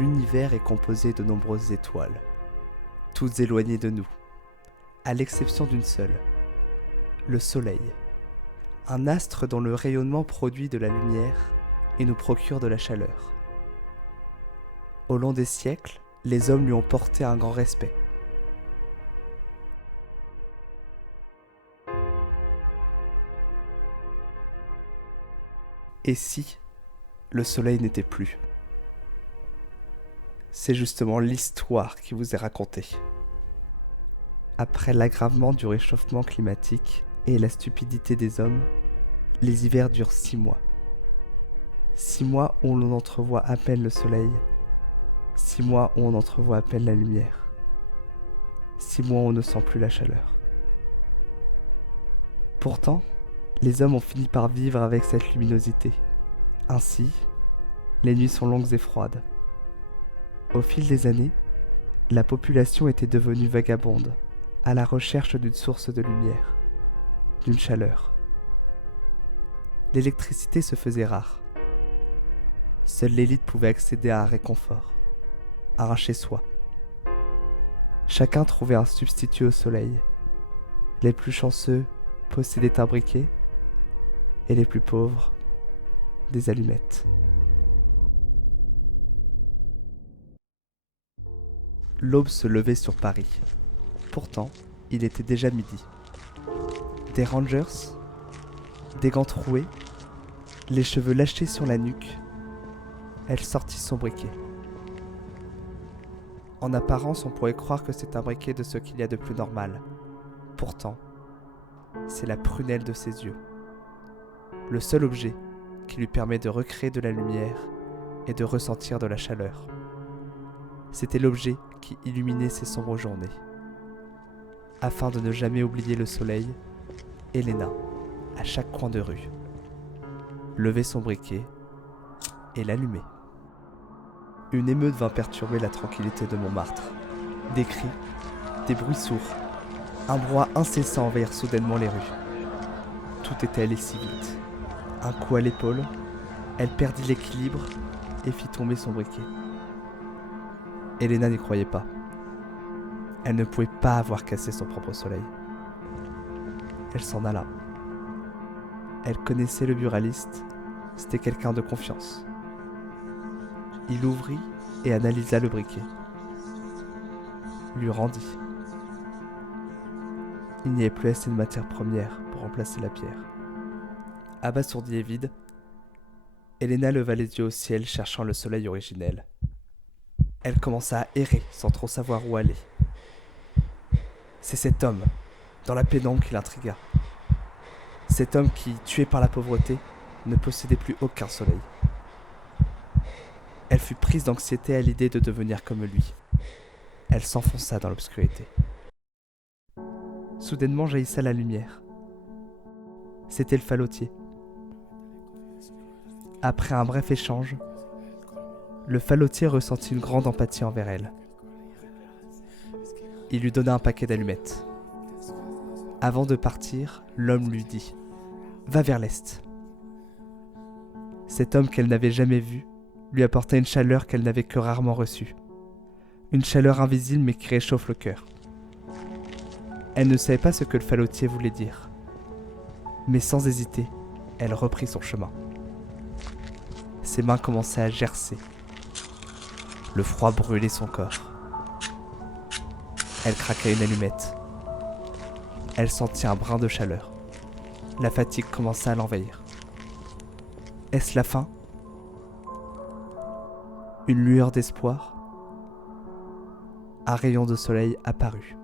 l'univers est composé de nombreuses étoiles, toutes éloignées de nous, à l'exception d'une seule, le Soleil, un astre dont le rayonnement produit de la lumière et nous procure de la chaleur. Au long des siècles, les hommes lui ont porté un grand respect. Et si le Soleil n'était plus ? C'est justement l'histoire qui vous est racontée. Après l'aggravement du réchauffement climatique et la stupidité des hommes, les hivers durent 6 mois. 6 mois où l'on entrevoit à peine le soleil, 6 mois où on entrevoit à peine la lumière, 6 mois où on ne sent plus la chaleur. Pourtant, les hommes ont fini par vivre avec cette luminosité. Ainsi, les nuits sont longues et froides. Au fil des années, la population était devenue vagabonde, à la recherche d'une source de lumière, d'une chaleur. L'électricité se faisait rare. Seule l'élite pouvait accéder à un réconfort, à un chez-soi. Chacun trouvait un substitut au soleil. Les plus chanceux possédaient un briquet, et les plus pauvres, des allumettes. L'aube se levait sur Paris. Pourtant, il était déjà midi. Des rangers, des gants troués, les cheveux lâchés sur la nuque, elle sortit son briquet. En apparence, on pourrait croire que c'est un briquet de ce qu'il y a de plus normal. Pourtant, c'est la prunelle de ses yeux. Le seul objet qui lui permet de recréer de la lumière et de ressentir de la chaleur. C'était l'objet qui illuminait ses sombres journées. Afin de ne jamais oublier le soleil, Elena, à chaque coin de rue, levait son briquet et l'allumait. Une émeute vint perturber la tranquillité de Montmartre. Des cris, des bruits sourds, un brouhaha incessant envahirent soudainement les rues. Tout était allé si vite. Un coup à l'épaule, elle perdit l'équilibre et fit tomber son briquet. Elena n'y croyait pas. Elle ne pouvait pas avoir cassé son propre soleil. Elle s'en alla. Elle connaissait le buraliste, c'était quelqu'un de confiance. Il ouvrit et analysa le briquet. Lui rendit. Il n'y avait plus assez de matière première pour remplacer la pierre. Abasourdie et vide, Elena leva les yeux au ciel cherchant le soleil originel. Elle commença à errer sans trop savoir où aller. C'est cet homme, dans la pénombre, qui l'intrigua. Cet homme qui, tué par la pauvreté, ne possédait plus aucun soleil. Elle fut prise d'anxiété à l'idée de devenir comme lui. Elle s'enfonça dans l'obscurité. Soudainement jaillissa la lumière. C'était le fallotier. Après un bref échange, le fallotier ressentit une grande empathie envers elle. Il lui donna un paquet d'allumettes. Avant de partir, l'homme lui dit « Va vers l'est ». Cet homme qu'elle n'avait jamais vu lui apporta une chaleur qu'elle n'avait que rarement reçue. Une chaleur invisible mais qui réchauffe le cœur. Elle ne savait pas ce que le fallotier voulait dire. Mais sans hésiter, elle reprit son chemin. Ses mains commençaient à gercer. Le froid brûlait son corps. Elle craqua une allumette. Elle sentit un brin de chaleur. La fatigue commença à l'envahir. Est-ce la fin ? Une lueur d'espoir ? Un rayon de soleil apparut.